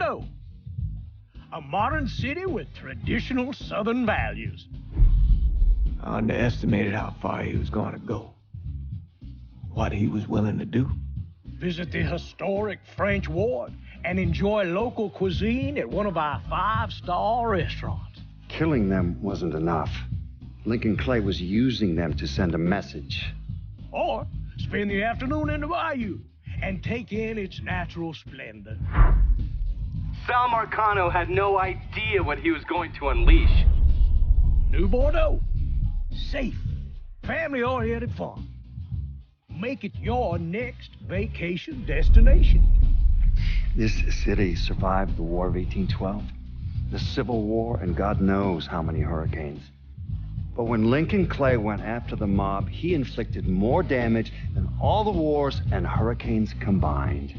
Bordeaux, a modern city with traditional Southern values. I underestimated how far he was going to go. What he was willing to do. Visit the historic French ward and enjoy local cuisine at one of our 5-star restaurants. Killing them wasn't enough. Lincoln Clay was using them to send a message. Or spend the afternoon in the bayou and take in its natural splendor. Sal Marcano had no idea what he was going to unleash. New Bordeaux. Safe, family-oriented fun. Make it your next vacation destination. This city survived the War of 1812, the Civil War, and God knows how many hurricanes. But when Lincoln Clay went after the mob, he inflicted more damage than all the wars and hurricanes combined.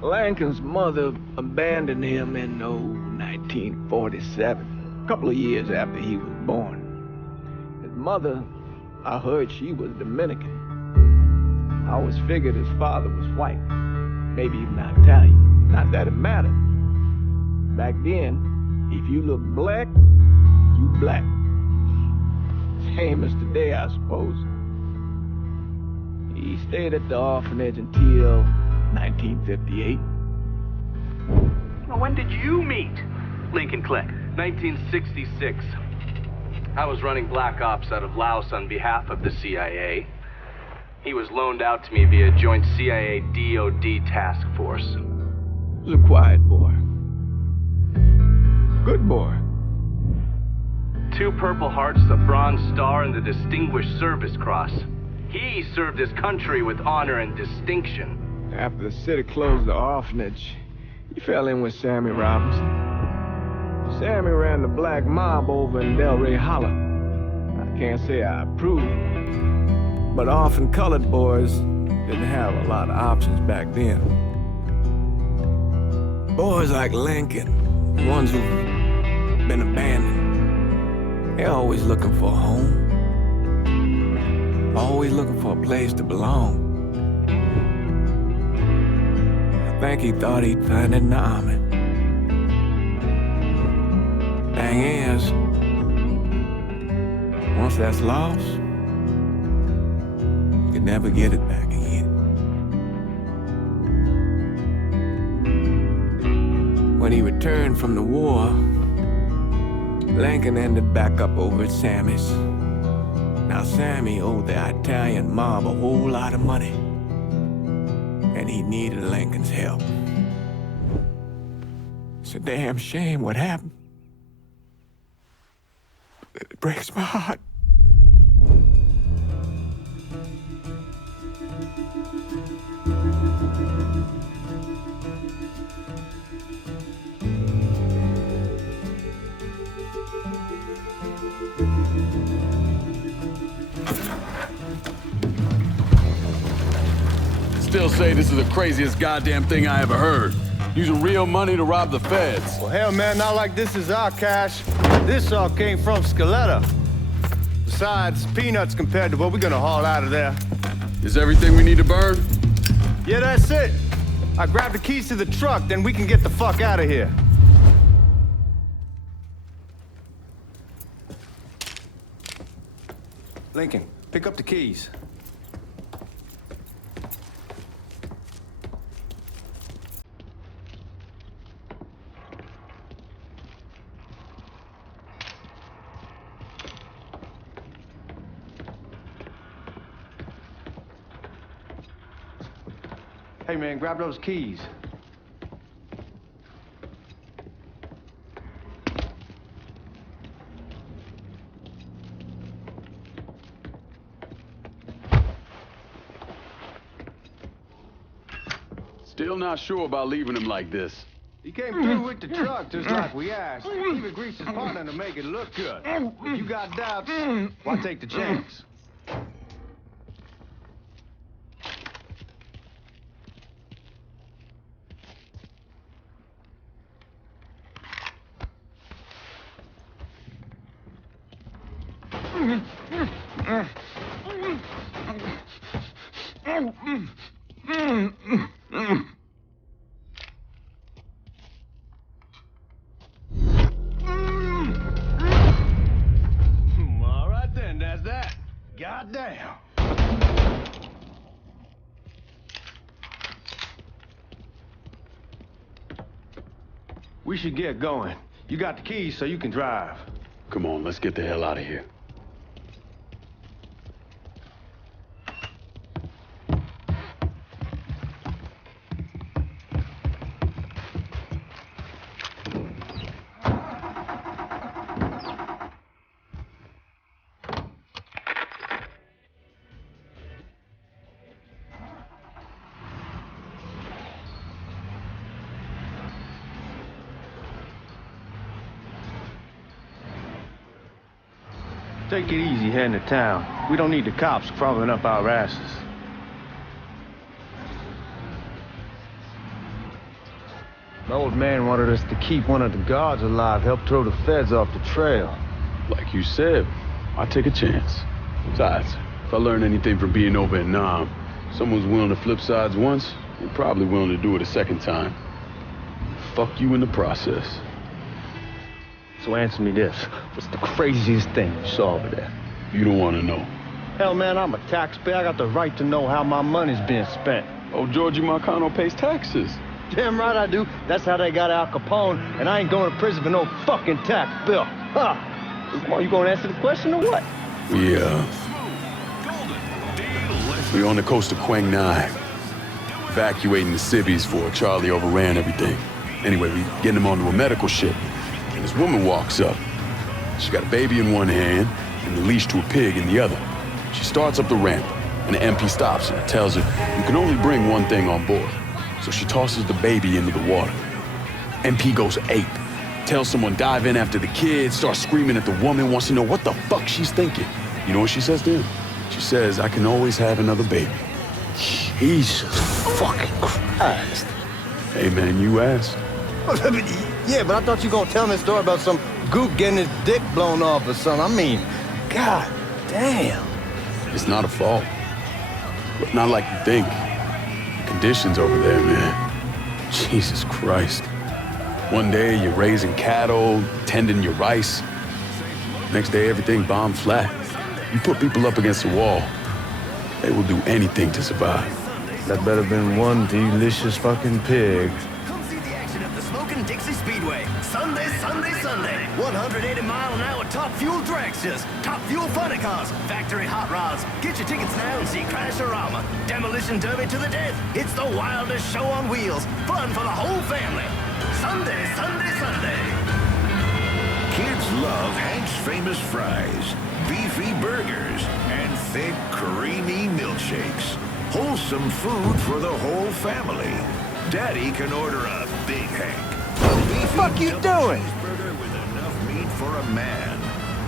Lincoln's mother abandoned him in 1947, a couple of years after he was born. His mother, I heard she was Dominican. I always figured his father was white, maybe even Italian. Not that it mattered. Back then, if you look black, you black. Same as today, I suppose. He stayed at the orphanage until 1958. Well, when did you meet Lincoln Clay? 1966. I was running black ops out of Laos on behalf of the CIA. He was loaned out to me via joint CIA-DOD task force. He was a quiet boy. Good boy. 2 Purple Hearts, a Bronze Star, and the Distinguished Service Cross. He served his country with honor and distinction. After the city closed the orphanage, he fell in with Sammy Robinson. Sammy ran the black mob over in Delray Hollow. I can't say I approve, but orphan colored boys didn't have a lot of options back then. Boys like Lincoln, the ones who've been abandoned, they're always looking for a home. Always looking for a place to belong. I think he thought he'd find it in the army. Thing is, once that's lost, you can never get it back again. When he returned from the war, Lincoln ended back up over at Sammy's. Now Sammy owed the Italian mob a whole lot of money, and he needed Lincoln's help. It's a damn shame what happened. It breaks my heart. Still say this is the craziest goddamn thing I ever heard. Using real money to rob the feds. Well, hell, man, not like this is our cash. This all came from Scaletta. Besides, peanuts compared to what we're gonna haul out of there. Is everything we need to burn? Yeah, that's it. I grabbed the keys to the truck, then we can get the fuck out of here. Lincoln, pick up the keys. Hey, man, grab those keys. Still not sure about leaving him like this. He came through with the truck just like we asked. Even greased his partner to make it look good. If you got doubts, why take the chance? All right then, that's that. Goddamn. We should get going. You got the keys so you can drive. Come on, let's get the hell out of here. Take it easy heading to town. We don't need the cops crawling up our asses. The old man wanted us to keep one of the guards alive, help throw the feds off the trail. Like you said, I take a chance. Besides, if I learn anything from being over in Nam, someone's willing to flip sides once, they're probably willing to do it a second time. Fuck you in the process. So answer me this. What's the craziest thing you saw over there? You don't want to know. Hell, man, I'm a taxpayer. I got the right to know how my money's being spent. Oh, Georgie Marcano pays taxes. Damn right I do. That's how they got Al Capone, and I ain't going to prison for no fucking tax bill. Huh? Well, you gonna answer the question or what? We're on the coast of Quang Nai, evacuating the civvies before Charlie overran everything. Anyway, we getting him onto a medical ship. And this woman walks up. She got a baby in one hand and the leash to a pig in the other. She starts up the ramp, and the MP stops her and tells her, you can only bring one thing on board. So she tosses the baby into the water. MP goes ape, tells someone dive in after the kid, starts screaming at the woman, wants to know what the fuck she's thinking. You know what she says to him? She says, I can always have another baby. Jesus fucking Christ. Hey man, you asked. Yeah, but I thought you were gonna tell me a story about some goop getting his dick blown off or something. I mean, god damn. It's not a fault. But not like you think. The conditions over there, man. Jesus Christ. One day you're raising cattle, tending your rice. Next day everything bombed flat. You put people up against the wall, they will do anything to survive. That better been one delicious fucking pig. Dixie Speedway. Sunday, Sunday, Sunday. 180-mile-an-hour top fuel dragsters, top fuel funny cars, factory hot rods. Get your tickets now and see Crash-O-Rama. Demolition Derby to the death. It's the wildest show on wheels. Fun for the whole family. Sunday, Sunday, Sunday. Kids love Hank's famous fries, beefy burgers, and thick, creamy milkshakes. Wholesome food for the whole family. Daddy can order a Big Hank. What the fuck you doing? Cheeseburger with enough meat for a man.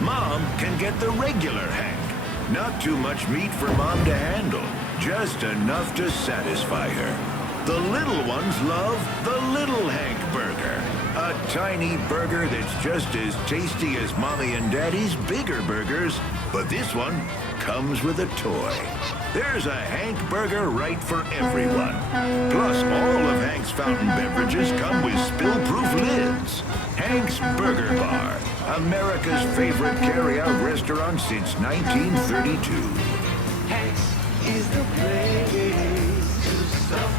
Mom can get the regular Hank. Not too much meat for Mom to handle. Just enough to satisfy her. The little ones love the Little Hank Burger. A tiny burger that's just as tasty as Mommy and Daddy's bigger burgers. But this one comes with a toy. There's a Hank Burger right for everyone. Plus, all of Hank's fountain beverages come with spill-proof lids. Hank's Burger Bar, America's favorite carry-out restaurant since 1932. Hank's is the place to stop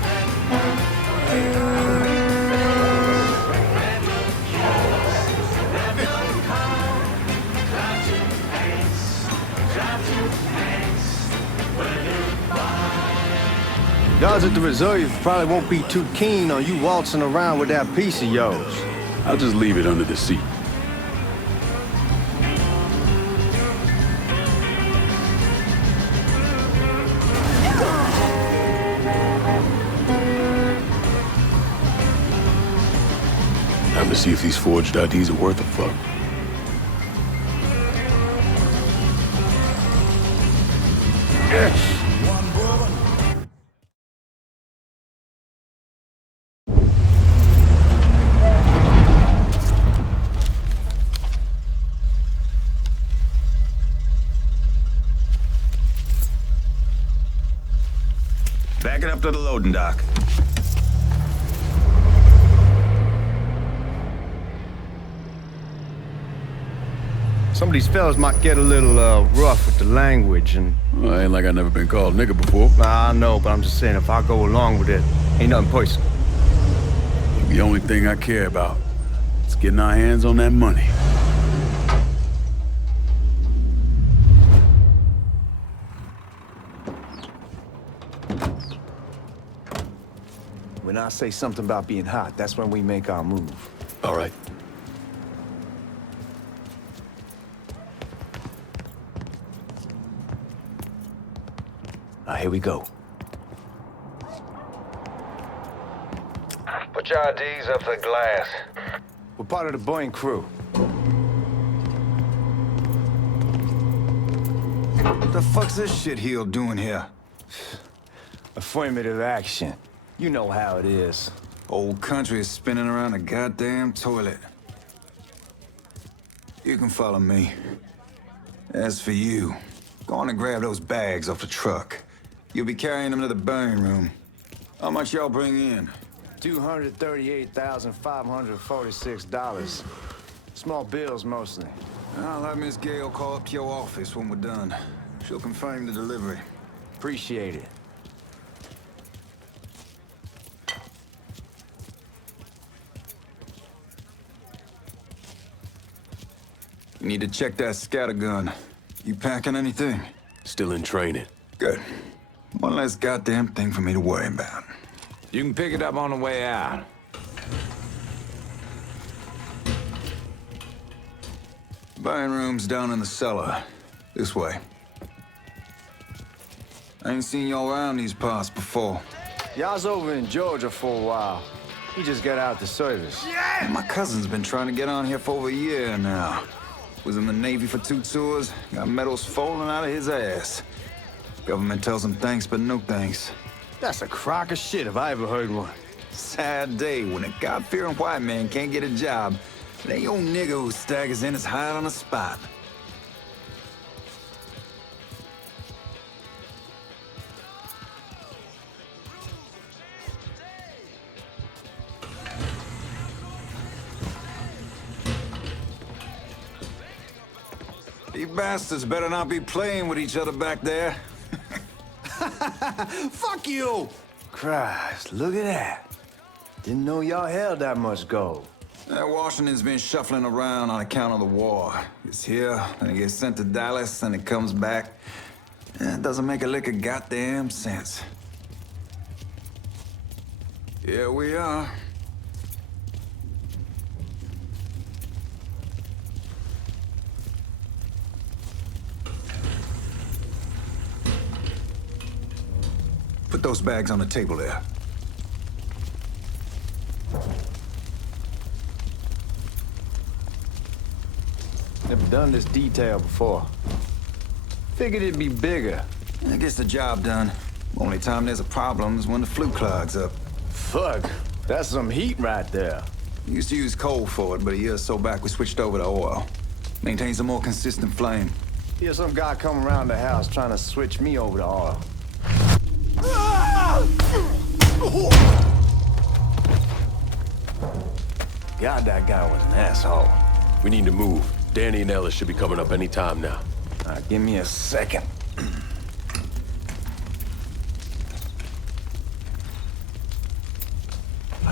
Guys at the reserve probably won't be too keen on you waltzing around with that piece of yours. I'll just leave it under the seat. Time to see if these forged IDs are worth a fuck. Yes. Back it up to the loading dock. Some of these fellas might get a little rough with the language and... Well, ain't like I never been called nigga before. Nah, I know, but I'm just saying if I go along with it, ain't nothing personal. The only thing I care about is getting our hands on that money. When I say something about being hot, that's when we make our move. All right. Here we go. Put your IDs up to the glass. We're part of the Boeing crew. What the fuck's this shitheel doing here? Affirmative action. You know how it is. Old country is spinning around a goddamn toilet. You can follow me. As for you, go on and grab those bags off the truck. You'll be carrying them to the burn room. How much y'all bring in? $238,546. Small bills, mostly. I'll have Miss Gale call up to your office when we're done. She'll confirm the delivery. Appreciate it. You need to check that scattergun. You packing anything? Still in training. Good. One less goddamn thing for me to worry about. You can pick it up on the way out. Buying room's down in the cellar. This way. I ain't seen y'all around these parts before. Y'all's over in Georgia for a while. He just got out the service. Yeah! My cousin's been trying to get on here for over a year now. Was in the Navy for 2 tours, got medals falling out of his ass. Government tells him thanks, but no thanks. That's a crock of shit if I ever heard one. Sad day when a God-fearing white man can't get a job. And any old nigga who staggers in is hired on the spot. You bastards better not be playing with each other back there. Fuck you! Christ, look at that. Didn't know y'all held that much gold. Washington's been shuffling around on account of the war. It's here, and it gets sent to Dallas, and it comes back. It doesn't make a lick of goddamn sense. Here we are. Put those bags on the table there. Never done this detail before. Figured it'd be bigger. It gets the job done. Only time there's a problem is when the flue clogs up. Fuck, that's some heat right there. We used to use coal for it, but a year or so back we switched over to oil. Maintains a more consistent flame. Here's some guy coming around the house trying to switch me over to oil. God, that guy was an asshole. We need to move. Danny and Ellis should be coming up any time now. Give me a second.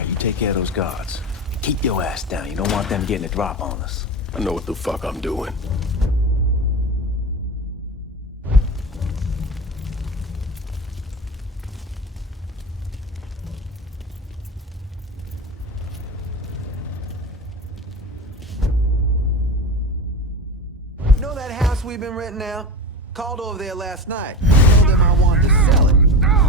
You take care of those guards. Keep your ass down. You don't want them getting a drop on us. I know what the fuck I'm doing. You know that house we've been renting out? Called over there last night. Told them I wanted to sell it.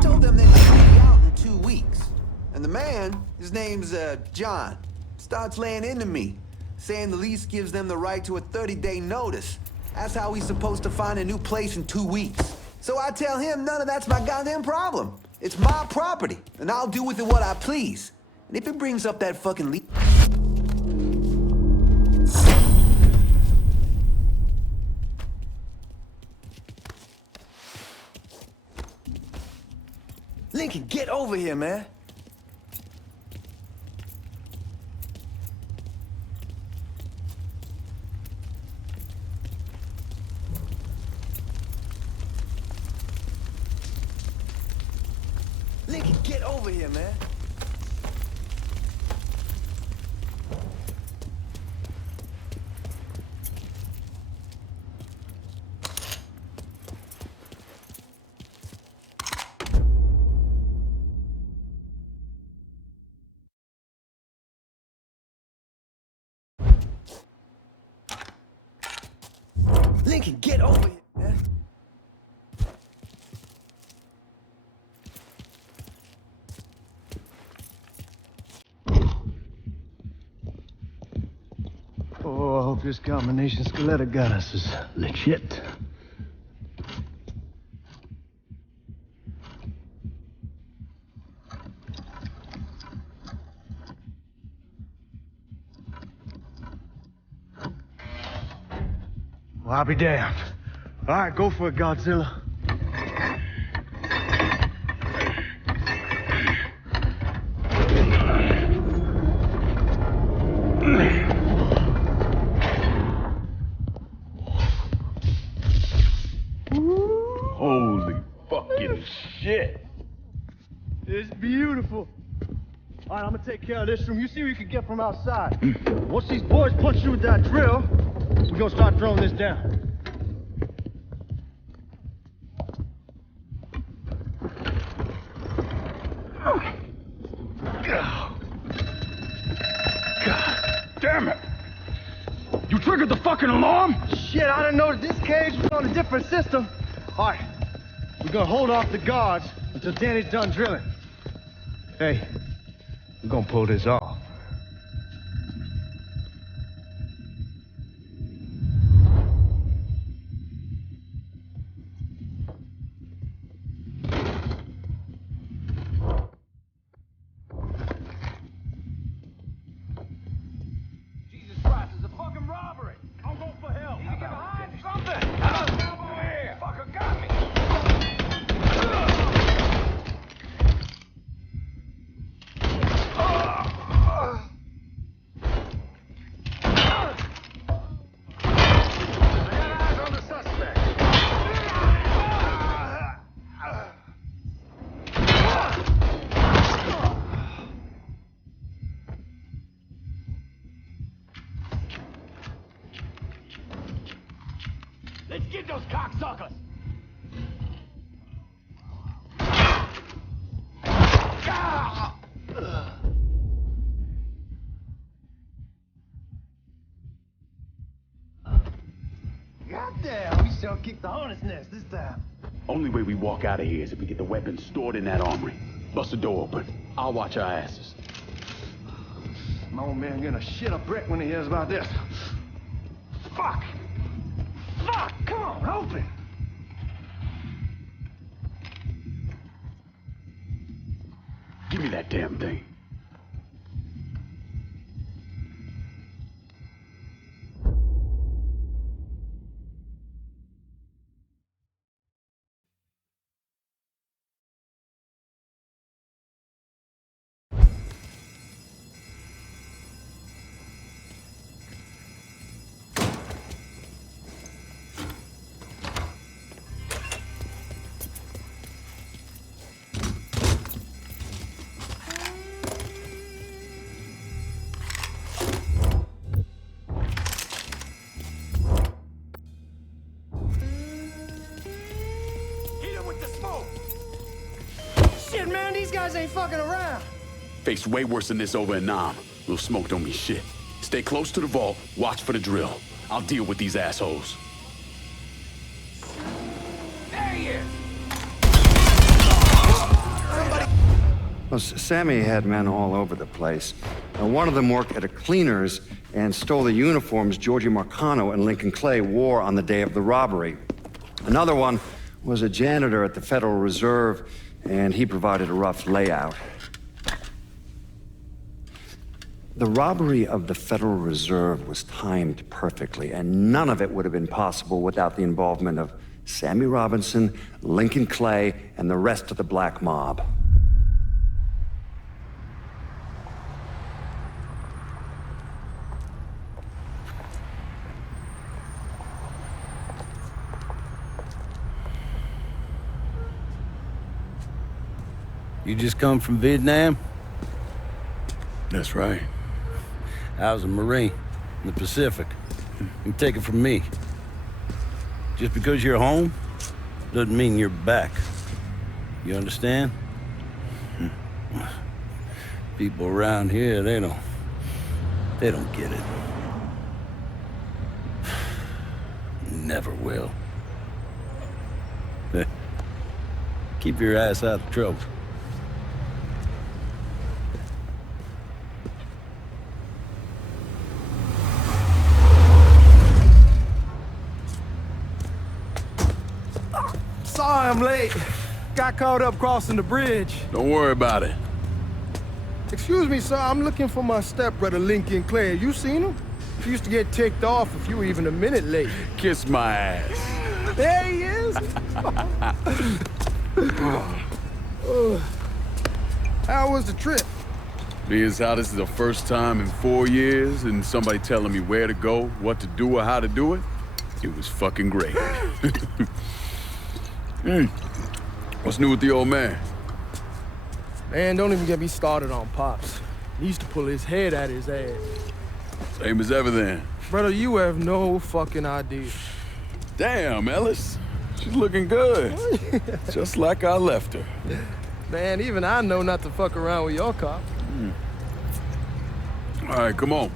Told them they'd be out in 2 weeks. And the man, his name's John, starts laying into me, saying the lease gives them the right to a 30-day notice. That's how he's supposed to find a new place in 2 weeks. So I tell him none of that's my goddamn problem. It's my property, and I'll do with it what I please. And if it brings up that fucking lease... Lincoln, get over here, man. Lincoln, get over here, man. Lincoln, get over here, man. Oh, I hope this combination Scaletta got us is legit. Well, I'll be damned. All right, go for it, Godzilla. Holy fucking shit. It's beautiful. All right, I'm gonna take care of this room. You see what you can get from outside. Once these boys punch you with that drill, we're gonna start throwing this down. God damn it. You triggered the fucking alarm? Shit, I didn't know that this cage was on a different system. All right, we're gonna hold off the guards until Danny's done drilling. Hey, we're gonna pull this off. Let's get those cocksuckers! Goddamn, we sure kicked the hornet's nest this time. Only way we walk out of here is if we get the weapons stored in that armory. Bust the door open. I'll watch our asses. My old man gonna shit a brick when he hears about this. Fuck! Fuck! Come on, open! Give me that damn thing. Shit, man, these guys ain't fucking around. Faced way worse than this over in Nam. Little smoke don't mean shit. Stay close to the vault, watch for the drill. I'll deal with these assholes. There he is! Well, Sammy had men all over the place. One of them worked at a cleaner's and stole the uniforms Georgie Marcano and Lincoln Clay wore on the day of the robbery. Another one was a janitor at the Federal Reserve, and he provided a rough layout. The robbery of the Federal Reserve was timed perfectly, and none of it would have been possible without the involvement of Sammy Robinson, Lincoln Clay, and the rest of the black mob. You just come from Vietnam? That's right. I was a Marine in the Pacific. You take it from me. Just because you're home doesn't mean you're back. You understand? People around here, they don't get it. Never will. Keep your ass out of trouble. Sorry I'm late. Got caught up crossing the bridge. Don't worry about it. Excuse me, sir. I'm looking for my stepbrother, Lincoln Clay. You seen him? He used to get ticked off if you were even a minute late. Kiss my ass. There he is. How was the trip? Being how this is the first time in 4 years and somebody telling me where to go, what to do, or how to do it, it was fucking great. What's new with the old man? Man, don't even get me started on Pops. He used to pull his head out his ass. Same as ever then. Brother, you have no fucking idea. Damn, Ellis. She's looking good. Just like I left her. Man, even I know not to fuck around with your cop. All right, come on.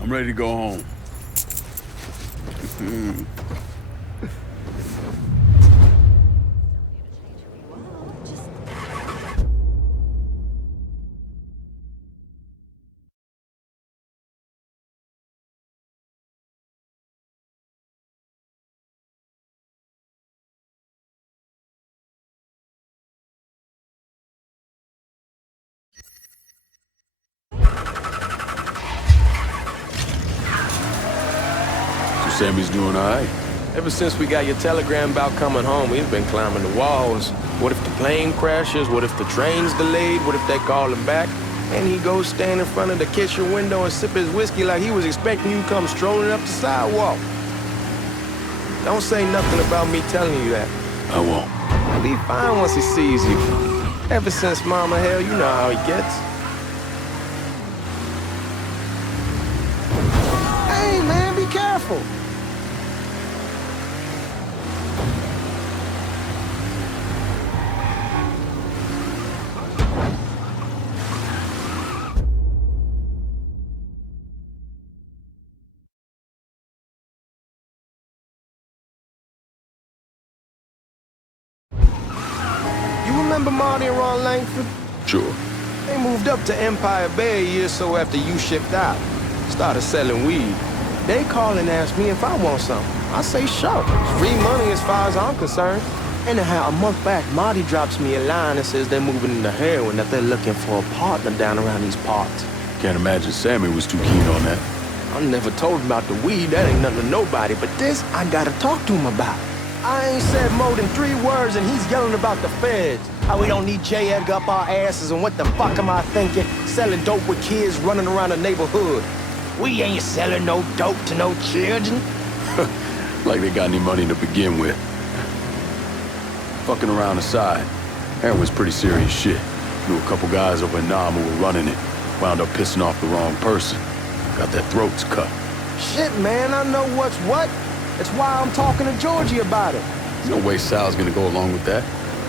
I'm ready to go home. Sammy's doing all right. Ever since we got your telegram about coming home, we've been climbing the walls. What if the plane crashes? What if the train's delayed? What if they call him back? And he goes stand in front of the kitchen window and sip his whiskey like he was expecting you to come strolling up the sidewalk. Don't say nothing about me telling you that. I won't. He'll be fine once he sees you. Ever since Mama, hell, you know how he gets. Hey, man, be careful. Remember Marty and Ron Langford? Sure. They moved up to Empire Bay a year or so after you shipped out. Started selling weed. They call and ask me if I want something. I say sure. It's free money as far as I'm concerned. Anyhow, a month back, Marty drops me a line and says they're moving into heroin, that they're looking for a partner down around these parts. Can't imagine Sammy was too keen on that. I never told him about the weed. That ain't nothing to nobody. But this, I gotta talk to him about. I ain't said more than 3 words and he's yelling about the feds. How we don't need J. Edgar up our asses, and what the fuck am I thinking? Selling dope with kids running around the neighborhood. We ain't selling no dope to no children. Like they got any money to begin with. Fucking around aside, heroin's pretty serious shit. Knew a couple guys over in Nam who were running it. Wound up pissing off the wrong person. Got their throats cut. Shit, man, I know what's what. That's why I'm talking to GIORGI about it. There's no way Sal's gonna go along with that.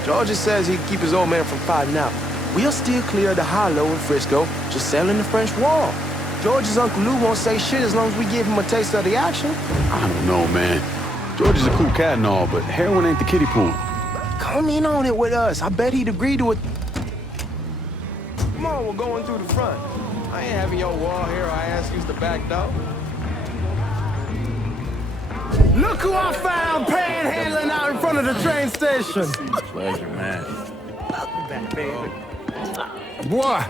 GIORGI says he'd keep his old man from fighting out. We'll still clear the hollow in Frisco, just selling the French Wall. GIORGI's Uncle Lou won't say shit as long as we give him a taste of the action. I don't know, man. GIORGI's a cool cat and all, but heroin ain't the kiddie pool. Come in on it with us. I bet he'd agree to it. Come on, we're going through the front. I ain't having your wall here. I ask you's the back door. Look who I found panhandling out in front of the train station. Pleasure, man. Welcome back, baby. Boy,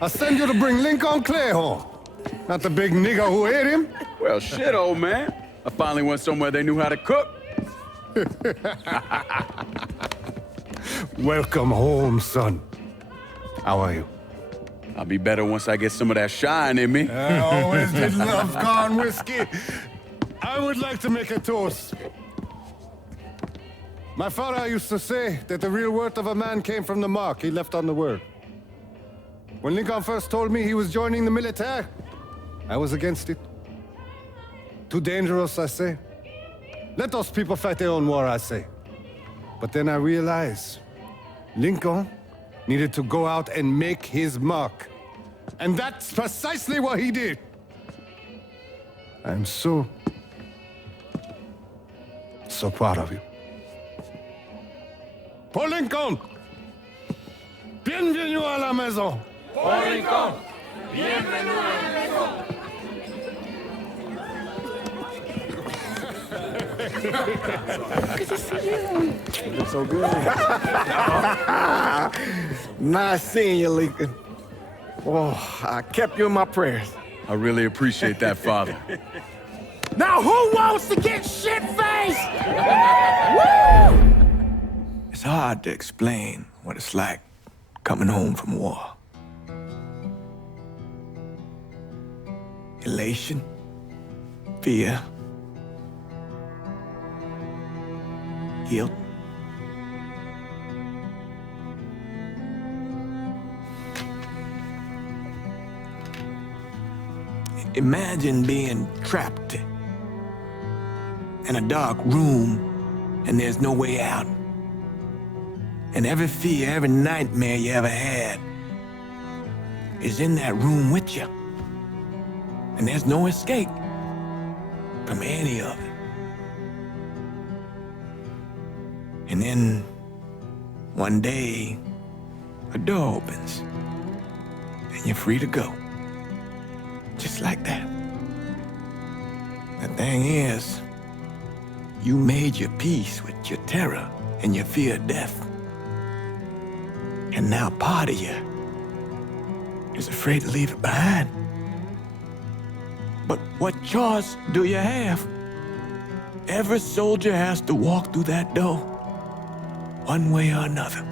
I send you to bring Lincoln Clay home. Not the big nigga who ate him. Well, shit, old man. I finally went somewhere they knew how to cook. Welcome home, son. How are you? I'll be better once I get some of that shine in me. I always did love corn whiskey. I would like to make a toast. My father used to say that the real worth of a man came from the mark he left on the world. When Lincoln first told me he was joining the military, I was against it. Too dangerous, I say. Let those people fight their own war, I say. But then I realized Lincoln needed to go out and make his mark. And that's precisely what he did. I'm so proud of you. Paul Lincoln! Bienvenue à la maison! Paul Lincoln! Bienvenue à la maison! Good to see you. You look so good. Nice seeing you, Lincoln. Oh, I kept you in my prayers. I really appreciate that, Father. Now who wants to get shit-faced? Woo! It's hard to explain what it's like coming home from war. Elation, fear, guilt. Imagine being trapped in a dark room and there's no way out. And every fear, every nightmare you ever had is in that room with you. And there's no escape from any of it. And then one day, a door opens and you're free to go. Just like that. The thing is, you made your peace with your terror and your fear of death. And now part of you is afraid to leave it behind. But what choice do you have? Every soldier has to walk through that door, one way or another.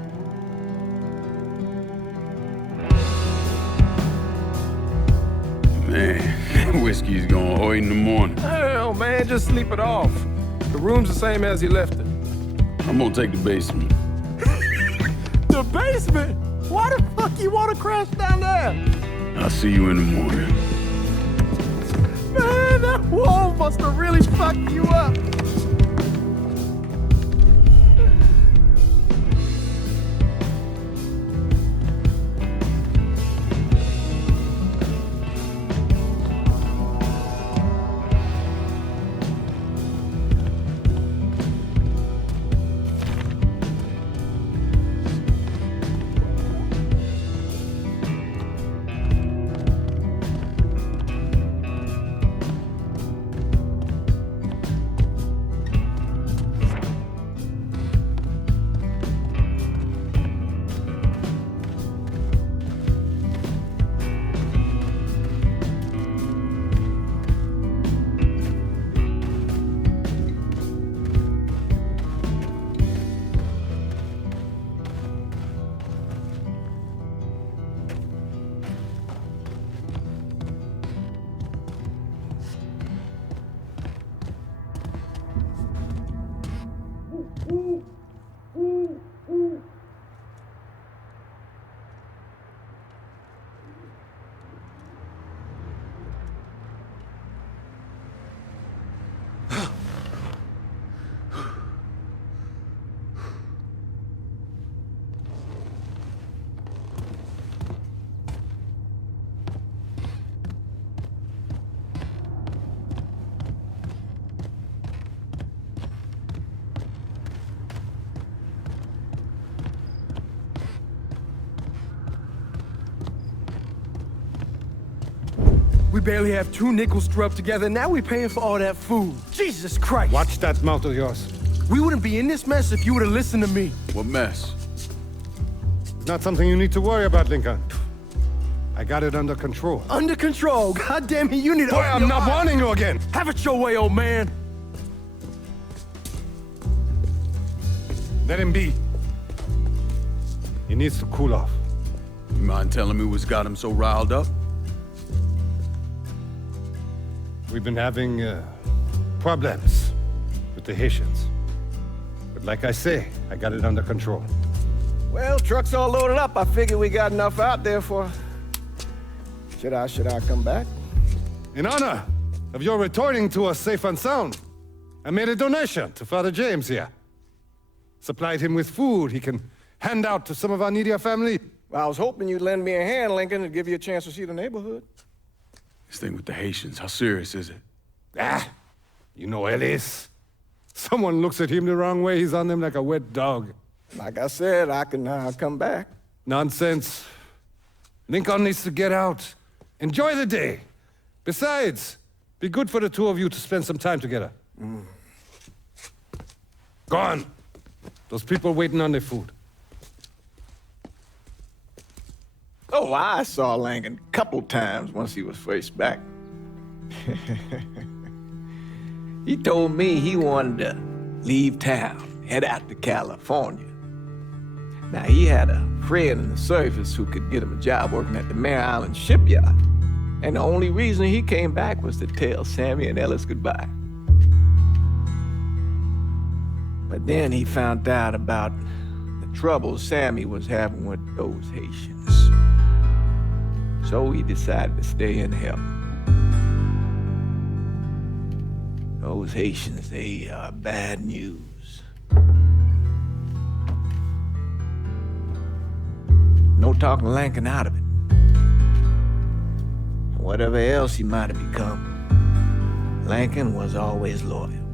Man, whiskey's going hoy in the morning. Hell, man, just sleep it off. The room's the same as you left it. I'm gonna take the basement. The basement? Why the fuck you want to crash down there? I'll see you in the morning. Man, that wall must have really fucked you up. We barely have 2 nickels to rub together, now we're paying for all that food. Jesus Christ! Watch that mouth of yours. We wouldn't be in this mess if you would have listened to me. What mess? Not something you need to worry about, Lincoln. I got it under control. Under control? God damn it, you need to... Boy, I'm not warning you again! Have it your way, old man! Let him be. He needs to cool off. You mind telling me what's got him so riled up? We've been having problems with the Haitians. But like I say, I got it under control. Well, truck's all loaded up. I figure we got enough out there for... Should I come back? In honor of your returning to us safe and sound, I made a donation to Father James here. Supplied him with food he can hand out to some of our needier family. Well, I was hoping you'd lend me a hand, Lincoln, and give you a chance to see the neighborhood. This thing with the Haitians, how serious is it? You know Ellis. Someone looks at him the wrong way, he's on them like a wet dog. Like I said, I can come back. Nonsense. Lincoln needs to get out. Enjoy the day. Besides, be good for the two of you to spend some time together. Go on. Those people waiting on their food. Oh, I saw Lincoln a couple times once he was first back. He told me he wanted to leave town, head out to California. Now, he had a friend in the service who could get him a job working at the Mare Island shipyard. And the only reason he came back was to tell Sammy and Ellis goodbye. But then he found out about the trouble Sammy was having with those Haitians. So he decided to stay and help. Those Haitians, they are bad news. No talking Lincoln out of it. Whatever else he might have become, Lincoln was always loyal.